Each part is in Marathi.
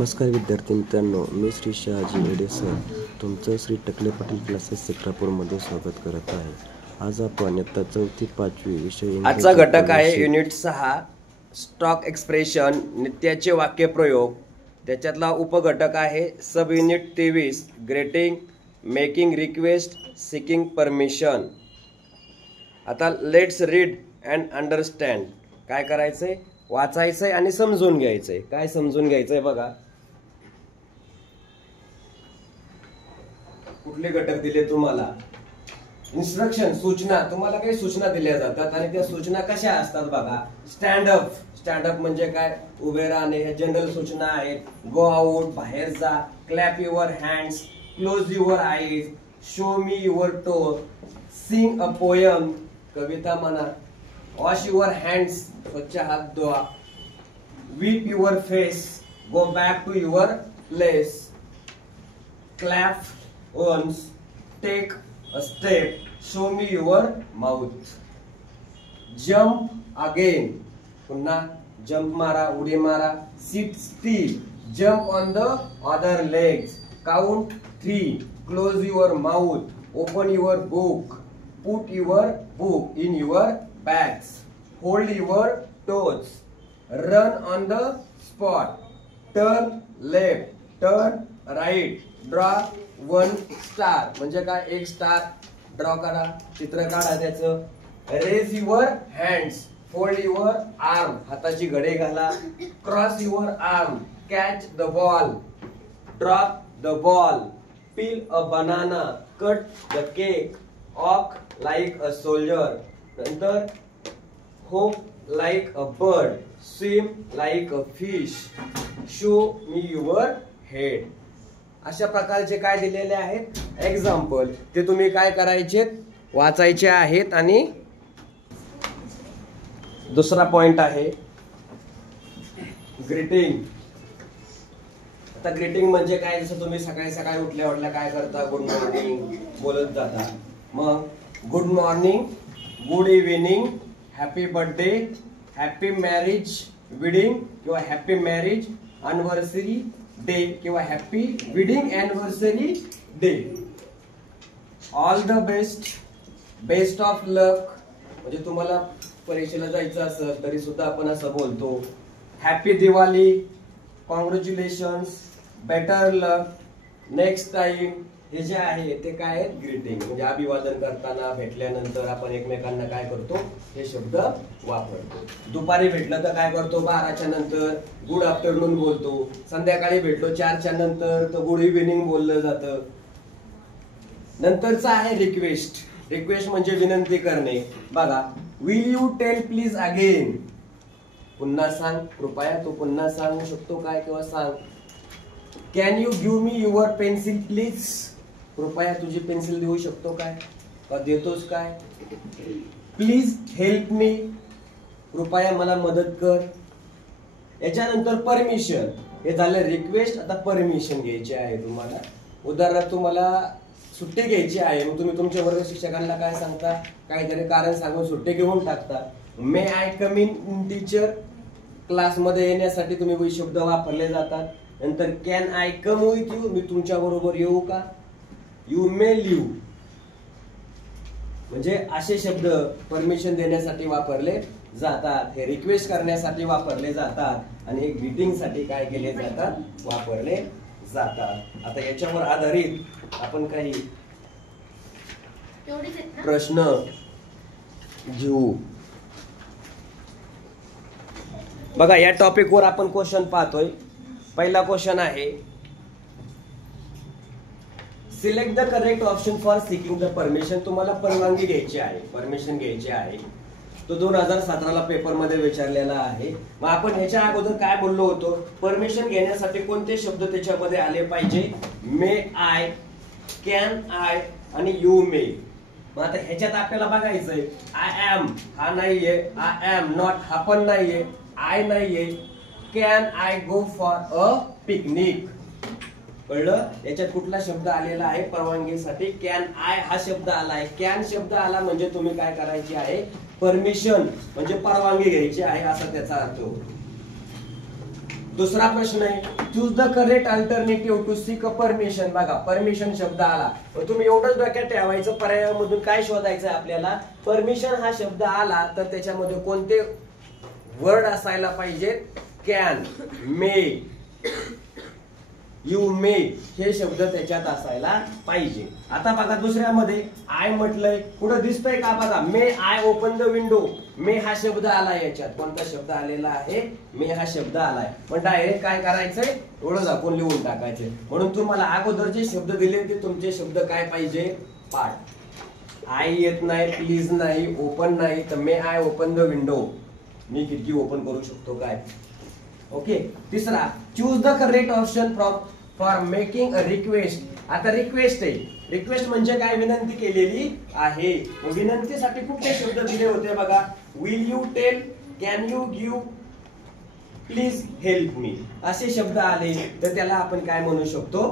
नमस्कार विद्यार्थी मित्रांनो, मी श्री शहाजी एडे सर तुमचं श्री टकले पाटील क्लासेस सेक्रापूरमध्ये स्वागत करत आहे. आज आपण इयत्ता 4थी-5वी विषय आजचा घटक आहे युनिट 6 स्टॉक एक्सप्रेशन नित्याचे वाक्यप्रयोग. त्याच्यातला उपघटक आहे sub unit 23 grating, making request, seeking permission. आता लेट्स रीड अँड अंडरस्टँड. काय करायचंय? वाचायचंय आणि समजून घ्यायचंय. काय समजून घ्यायचंय बघा. कुठले घटक दिले तुम्हाला? इन्स्ट्रक्शन, सूचना. तुम्हाला काही सूचना दिल्या जातात आणि त्या सूचना कशा असतात बघा. Stand up. स्टँड अप म्हणजे काय? उभे राहणे. हे जनरल सूचना आहेत. गो आउट, बाहेर जा. Clap your hands, close your eyes, show me your toe, sing a poem, कविता म्हणा. वॉश युअर हँड्स, स्वच्छ हात धुवा. Wipe your face, go back to your place. Clap once, take a step, show me your mouth. Jump again, पुन्हा जम्प मारा, उडी मारा. Sit still, jump on the other legs. Count 3, close your mouth, open your book, put your book in your bags, hold your toes, run on the spot, turn left, turn right, draw one star. म्हणजे काय? एक स्टार ड्रॉ करा, चित्र काढा त्याचं. raise your hands, fold your arm, हाताची घडी घाला. cross your arm, catch the ball, drop the ball, peel a banana, cut the cake, walk like a soldier. नंतर hope like a bird, swim like a fish, show me your head. अशा प्रकारचे काय दिलेले आहेत एक्झाम्पल. ते तुम्ही काय करायचे? वाचायचे आहेत. आणि दुसरा पॉइंट आहे ग्रीटिंग. आता ग्रीटिंग म्हणजे काय? जसं तुम्ही सकाळी सकाळी उठल्या काय करता? गुड मॉर्निंग बोलत जाता. मग good morning, good evening, happy birthday, happy marriage wedding किंवा हॅपी मॅरेज अॅनिव्हर्सरी डे किंवा happy wedding anniversary day. All the best, best of luck. म्हणजे तुम्हाला परीक्षेला जायचं असेल तरी सुद्धा आपण असं बोलतो. हॅपी दिवाळी, कॉंग्रॅच्युलेशन्स, बेटर लक, नेक्स्ट टाइम. हे जे आहे ते काय आहेत? ग्रीटिंग. म्हणजे अभिवादन करताना, भेटल्यानंतर आपण एकमेकांना काय करतो? हे शब्द वापरतो. दुपारी भेटलं तर काय करतो? 12च्या नंतर गुड आफ्टरनून बोलतो. संध्याकाळी भेटलो 4च्या नंतर तर गुड इव्हिनिंग बोललं जातं. नंतरचा आहे रिक्वेस्ट. रिक्वेस्ट म्हणजे विनंती करणे. बघा, will you tell please again, पुन्हा सांग, कृपया तू पुन्हा सांगू शकतो काय किंवा सांग. Can you give me your pencil please, कृपया तुझी पेन्सिल देऊ शकतो काय का देतोस काय. प्लीज हेल्प मी, कृपया मला मदत कर. याच्यानंतर परमिशन. हे झालं रिक्वेस्ट. आता परमिशन घ्यायची आहे तुम्हाला. उदाहरणार्थ तुम्हाला सुट्टी घ्यायची आहे, मग तुम्ही तुमच्या वर्ग शिक्षकांना काय सांगता? काहीतरी कारण सांगून सुट्टी घेऊन टाकता. May I come in teacher, क्लासमध्ये येण्यासाठी तुम्ही शब्द वापरले जातात. नंतर can I come with you, मी तुमच्या बरोबर येऊ का. You may leave. म्हणजे असे शब्द परमिशन देण्यासाठी वापरले जातात. हे रिक्वेस्ट करण्यासाठी वापरले जातात आणि हे ग्रीटिंग साठी काय केले जातात? वापरले जातात. आता याच्यावर आधारित आपण काही प्रश्न घेऊ. बघा, या टॉपिकवर आपण क्वेश्चन पाहतोय. पहिला क्वेश्चन आहे select the correct option for seeking the permission. तुम्हाला परवानगी घ्यायची आहे, परमिशन घ्यायची आहे. तो 2017ला पेपर मध्ये विचारलेला आहे. मग आपण ह्याच्या अगोदर काय बोललो होतो? परमिशन घेण्यासाठी कोणते शब्द त्याच्यामध्ये आले पाहिजे? मे आय, कॅन आय आणि यू मे. मग आता ह्याच्यात आपल्याला बघायचंय आय एम हा नाहीये, आय एम नॉट हा पण नाहीये, आय नाहीये. Can I go for a picnic. कळलं? याच्यात कुठला शब्द आलेला आहे परवानगीसाठी? कॅन आय हा शब्द आलाय. कॅन शब्द आला म्हणजे तुम्ही काय करायची आहे? परमिशन म्हणजे परवानगी घ्यायची आहे असा त्याचा अर्थ होतो. दुसरा प्रश्न आहे, choose the correct alternative to seek a permission. बघा परमिशन शब्द आला, तुम्ही एवढंच डोक्यात ठेवायचं, पर्यायामधून काय शोधायचं आपल्याला. परमिशन हा शब्द आला तर त्याच्यामध्ये कोणते वर्ड असायला पाहिजे. कॅन, मे, यू मे हे शब्द त्याच्यात असायला पाहिजे. आता बघा दुसऱ्यामध्ये आय म्हटलंय, कुठं दिसतंय का बघा, मे आय ओपन द विंडो. मे हा शब्द आलाय, याच्यात कोणता शब्द आलेला आहे, मे हा शब्द आलाय. पण डायरेक्ट काय करायचंय, डोळं झाकून लिहून टाकायचे. म्हणून तुम्हाला अगोदर जे शब्द दिले ते तुमचे शब्द काय पाहिजे, पाठ. आय येत नाही, प्लीज नाही, ओपन नाही, तर मे आय ओपन द विंडो, मी खिडकी ओपन करू शकतो काय. ओके. तिसरा, choose the correct option for making a request. आता रिक्वेस्ट आहे, रिक्वेस्ट म्हणजे काय, विनंती केलेली आहे. विनंतीसाठी कुठले शब्द दिले होते बघा, will you tell, can you give, please help me, असे शब्द आले तर त्याला आपण काय म्हणू शकतो,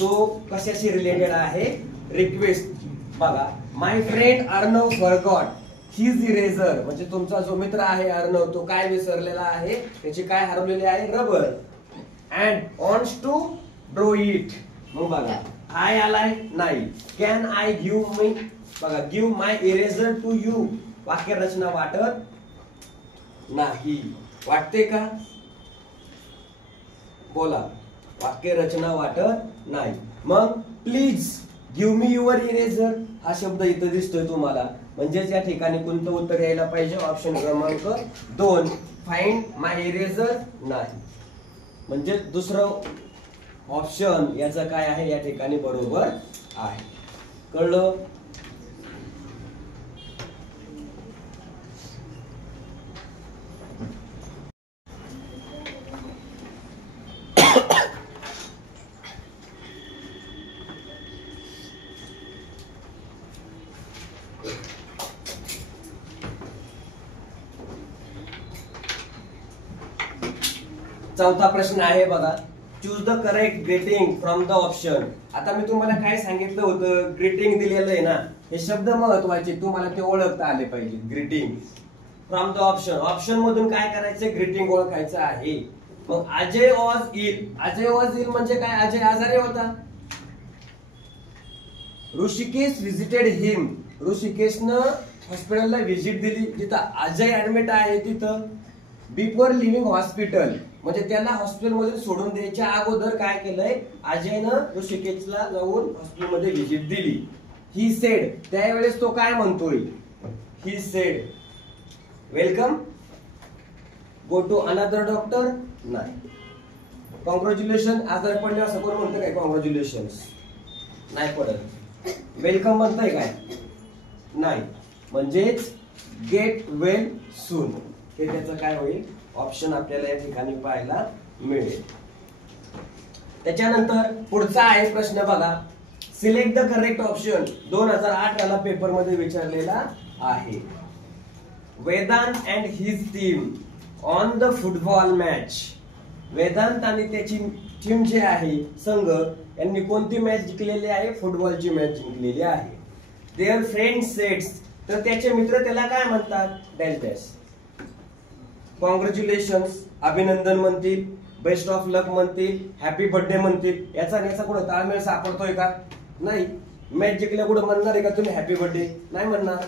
तो कशाशी रिलेटेड आहे, रिक्वेस्ट. बघा, my friend Arnav forgot his eraser, म्हणजे तुमचा जो मित्र आहे अर्णव तो काय विसरलेला आहे, त्याची काय हरवलेली आहे, rubber. And wants to draw it. मग बघा आय आलाय नाही, कॅन आय गिव्ह मी, बघा give my eraser to you, वाक्य रचना वाटत नाही. वाटते का, बोला, वाक्य रचना वाटत नाही. मग please give me your eraser हा शब्द इथं दिसतोय तुम्हाला, म्हणजेच या ठिकाणी कोणतं उत्तर यायला पाहिजे, ऑप्शन क्रमांक 2, फाइंड माय इरेजर नाही. म्हणजे दुसरं ऑप्शन याचं काय आहे या ठिकाणी बरोबर आहे. कळलं. चौथा प्रश्न आहे बघा, choose the correct greeting from the option. आता मी तुम्हाला काय सांगितलं होतं, ग्रीटिंग दिलेलं आहे ना, हे शब्द महत्वाचे, तुम्हाला ते ओळखता आले पाहिजे. Greeting from the option, option मधून काय करायचं, ग्रीटिंग ओळखायचं आहे. मग Ajay was ill, Ajay was ill म्हणजे काय, अजय आजारी होता. ऋषिकेश विजिटेड हिम, ऋषिकेशनं हॉस्पिटलला व्हिजिट दिली, जिथं अजय ऍडमिट आहे तिथं. बिफोर लिव्हिंग हॉस्पिटल म्हणजे त्याला हॉस्पिटलमध्ये सोडून द्यायच्या अगोदर काय केलंय, अजयनं ऋषिकेशला जाऊन हॉस्पिटलमध्ये व्हिजिट दिली. ही सेड, त्यावेळेस तो काय म्हणतोय, he said welcome, go to another doctor नाही. कॉंग्रॅच्युलेशन, आजारी पडले असं कोण म्हणतं काय, कॉंग्रॅच्युलेशन नाही पडत. वेलकम म्हणताय काय, नाही. म्हणजेच गेट वेल सून, हे त्याचं काय होईल, ऑप्शन आपल्याला या ठिकाणी पाहायला मिळेल. त्याच्यानंतर पुढचा आहे प्रश्न बघा, सिलेक्ट द करेक्ट ऑप्शन. 2008 याला पेपर मध्ये विचारलेला आहे. Vedant and his team on the football match. Vedant आणि त्याची टीम जे आहे, संघ, यांनी कोणती मॅच जिंकलेली आहे, फुटबॉलची मॅच जिंकलेली आहे. देअर फ्रेंड सेड्स, तर त्याचे मित्र त्याला काय म्हणतात, डॅश डॅश. कॉंग्रॅच्युलेशन्स अभिनंदन म्हणतील, बेस्ट ऑफ लक म्हणतील, हॅपी बर्थडे म्हणतील. याचा याचा कुठं ताळमेळ सापडतोय का, नाही. मॅच जिंकल्या कुठं म्हणणार आहे का तुम्ही हॅपी बर्थडे, नाही म्हणणार.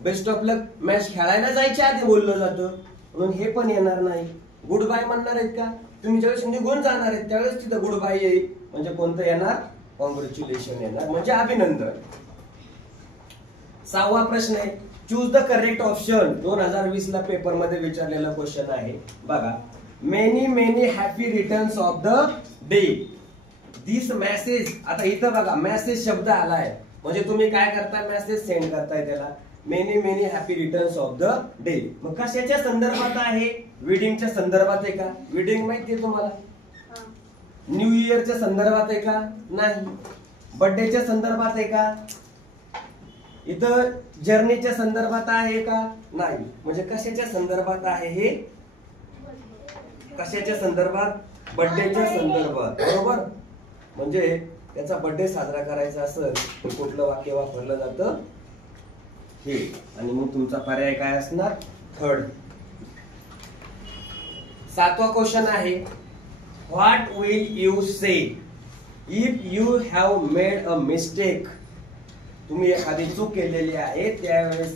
बेस्ट ऑफ लक मॅच खेळायला जायच्या आधी बोललं जातं, म्हणून हे पण येणार नाही. गुड बाय म्हणणार आहेत का, तुम्ही ज्यावेळेस निघून जाणार आहेत त्यावेळेस तिथं गुड बाय येईल, म्हणजे कोणतं येणार, कॉंग्रॅच्युलेशन येणार, म्हणजे अभिनंदन. 6वा प्रश्न आहे, चूज द करेक्ट ऑप्शन. 2020 ला पेपर मध्ये विचारलेला क्वेश्चन आहे बघा. Many many happy returns of the day. This message, आता इथं बघा मेसेज शब्द आलाय, म्हणजे तुम्ही काय करताय, मेसेज सेंड करताय त्याला. Many many happy returns of the day, मग कशाच्या संदर्भात आहे, वेडिंगच्या संदर्भात आहे का, वेडिंग माहितीये तुम्हाला, न्यू इयरच्या संदर्भात आहे का, नाही. बर्थडेच्या संदर्भात आहे का, इथं जर्नीच्या संदर्भात आहे का, नाही. म्हणजे कशाच्या संदर्भात आहे हे, कशाच्या संदर्भात, बर्थडेच्या संदर्भात, बरोबर. म्हणजे त्याचा बर्थडे साजरा करायचा असेल तर कुठलं वाक्य वापरलं जातं, हे. आणि मग तुमचा पर्याय काय असणार, थर्ड. सातवा क्वेश्चन आहे, what will you say if you have made a mistake. तुम्ही एखादी चूक केलेली आहे, त्यावेळेस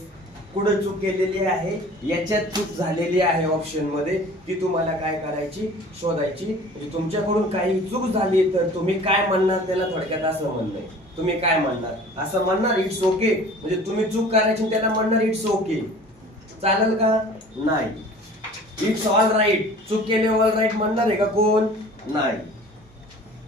कुठं चूक केलेली आहे, याच्यात चूक झालेली आहे ऑप्शन मध्ये, ती तुम्हाला काय करायची, शोधायची. म्हणजे तुमच्याकडून काही चूक झाली तर तुम्ही काय म्हणणार, त्याला थोडक्यात असं म्हणणं आहे. तुम्ही काय म्हणणार, असं म्हणणार इट्स ओके, म्हणजे तुम्ही चूक करायची त्याला म्हणणार इट्स ओके, चालेल का, नाही. इट्स ऑल राईट, चूक केले ऑल राईट म्हणणार आहे का कोण, नाही.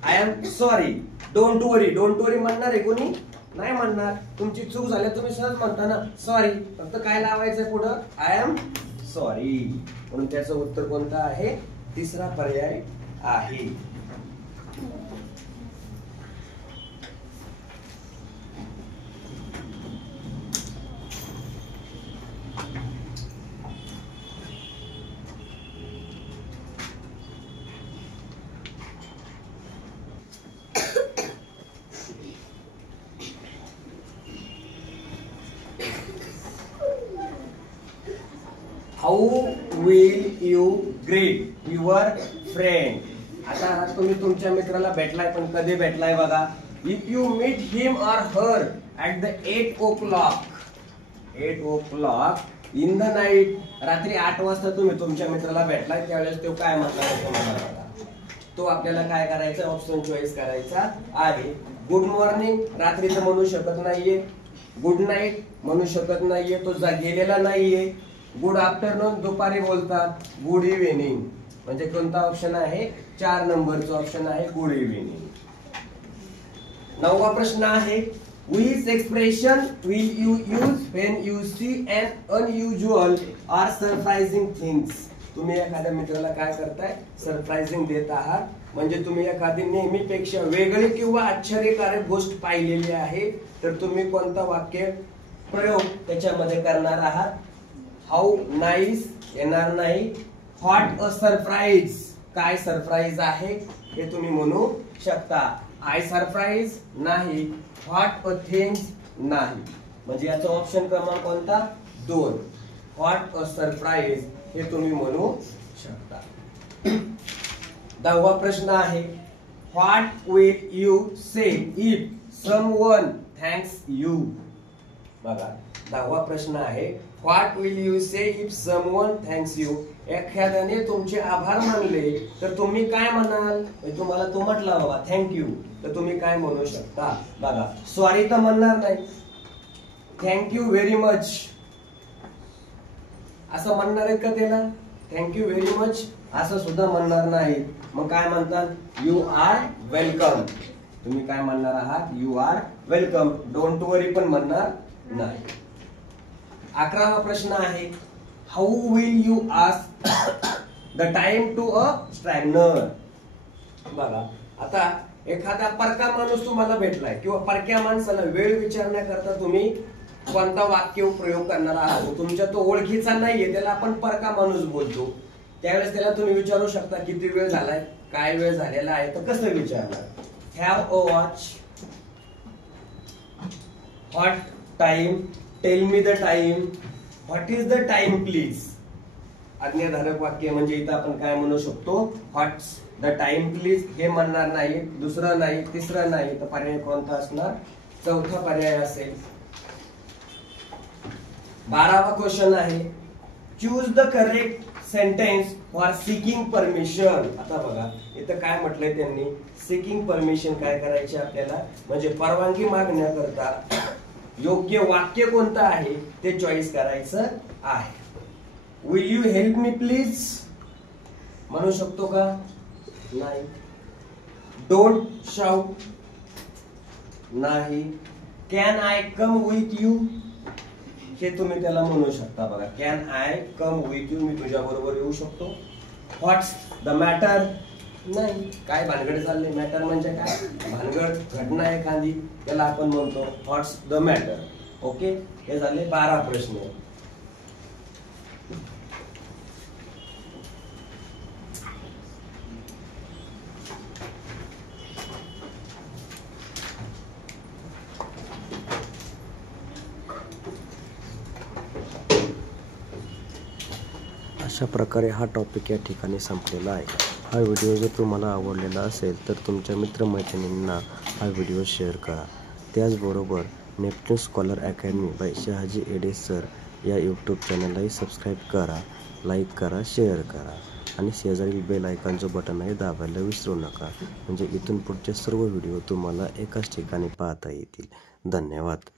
I am sorry, don't worry, don't worry म्हणणार आहे कोणी, नाही म्हणणार. तुमची चूक झाली तुम्ही सहज म्हणता ना सॉरी, फक्त काय लावायचंय पुढं, आय एम सॉरी. म्हणून त्याचं उत्तर कोणतं आहे, तिसरा पर्याय आहे. How will you greet your friend. आता तुम्ही तुमच्या मित्राला भेटलाय, पण कधी भेटलाय बघा. If you meet him or her at the 8 o'clock, 8 o'clock in the night, रात्री 8 वाजता तुम्ही तुमच्या मित्राला भेटलाय, त्यावेळेस तो काय म्हणणार, तो आपल्याला काय करायचं, ऑप्शन चॉईस करायचा आहे. गुड मॉर्निंग रात्री तर म्हणू शकत नाहीये, गुड नाईट म्हणू शकत नाहीये, तो गेलेला नाहीये. गुड आफ्टरनून दुपारी बोलतात, गुड इव्हिनिंग, म्हणजे कोणता ऑप्शन आहे, 4 नंबरचा ऑप्शन आहे गुड इव्हिनिंग. 9वा प्रश्न आहे, which expression will you use when you see an unusual or surprising things. तुम्ही एखाद्या मित्राला काय करताय, सरप्राइजिंग देत आहात, म्हणजे तुम्ही एखादी नेहमीपेक्षा वेगळी किंवा आश्चर्यकारक गोष्ट पाहिलेली आहे, तर तुम्ही कोणता वाक्य प्रयोग त्याच्यामध्ये करणार आहात. हाऊ नाईस येणार नाही. व्हॉट अ सरप्राईज, काय सरप्राईज आहे हे तुम्ही म्हणू शकता. आय सरप्राईज नाही. व्हॉट अ थिंग्स नाही. म्हणजे याचा ऑप्शन क्रमांक कोणता, 2. व्हॉट अ सरप्राईज हे तुम्ही म्हणू शकता. 10वा प्रश्न आहे, what will you say if someone thanks you. बघा 10वा प्रश्न आहे, what will you say if someone thanks you. एखाद्याने तुमचे आभार मानले तर तुम्ही काय म्हणाल, तुम्हाला तो म्हटला बाबा थँक्यू, तर तुम्ही काय म्हणू शकता. बघा सॉरी तर म्हणणार नाही, थँक्यू व्हेरी मच असं म्हणणार आहेत का त्याला, थँक्यू व्हेरी मच असं सुद्धा म्हणणार नाही. मग काय म्हणतात, यू आर वेलकम. तुम्ही काय म्हणणार आहात, you are welcome. Don't worry पण म्हणणार नाही. 11वा प्रश्न आहे, how will you ask the time to a stranger. बघा आता एखादा परका माणूस तुम्हाला भेटलाय किंवा परक्या माणसाला वेळ विचारण्याकरता तुम्ही कोणता वाक्य प्रयोग करणार आहात. तुमच्या तो ओळखीचा नाहीये, त्याला आपण परका माणूस बोलतो. त्यावेळेस त्याला तुम्ही विचारू शकता किती वेळ झालाय, काय वेळ झालेला आहे, तर कसं विचारणार. Have a watch, what time, tell me the time, what is the time please. आज्ञाधारक वाक्य म्हणजे इथं आपण काय म्हणू शकतो, व्हॉट्स द टाइम प्लीज हे म्हणणार नाही. दुसरं नाही, तिसरं नाही, तर पर्याय कोणता असणार, चौथा पर्याय असेल. 12वा क्वेश्चन आहे, choose the correct sentence for seeking permission. आता बघा इथं काय म्हटलंय त्यांनी, सिकिंग परमिशन काय करायचे आपल्याला, म्हणजे परवानगी मागण्याकरता योग्य वाक्य कोणतं आहे ते चॉईस करायचं आहे. Will you help me please म्हणू शकतो का, नाही. डोंट शाउट नाही. Can I come with you हे तुम्ही त्याला म्हणू शकता. बघा can I come with you, मी तुझ्या बरोबर येऊ शकतो. व्हॉट्स द मॅटर नाही. काय भानगड चालले, मॅटर म्हणजे काय, भानगड घटना एखादी, त्याला आपण म्हणतो व्हॉट्स द मॅटर. ओके, हे झाले 12 प्रश्न. अशा प्रकारे हा टॉपिक या ठिकाणी संपलेला आहे. हा व्हिडिओ जर तुम्हाला आवडलेला असेल तर तुमच्या मित्रमैत्रिणींना हा व्हिडिओ शेअर करा. त्याचबरोबर Neptune scholar academy by Shahaji Ade sir या यूट्यूब चॅनललाही सबस्क्राईब करा, लाईक करा, शेअर करा आणि शेजारी बेल आयकॉनचं बटन आहे दाबायला विसरू नका. म्हणजे इथून पुढचे सर्व व्हिडिओ तुम्हाला एकाच ठिकाणी पाहता येतील. धन्यवाद.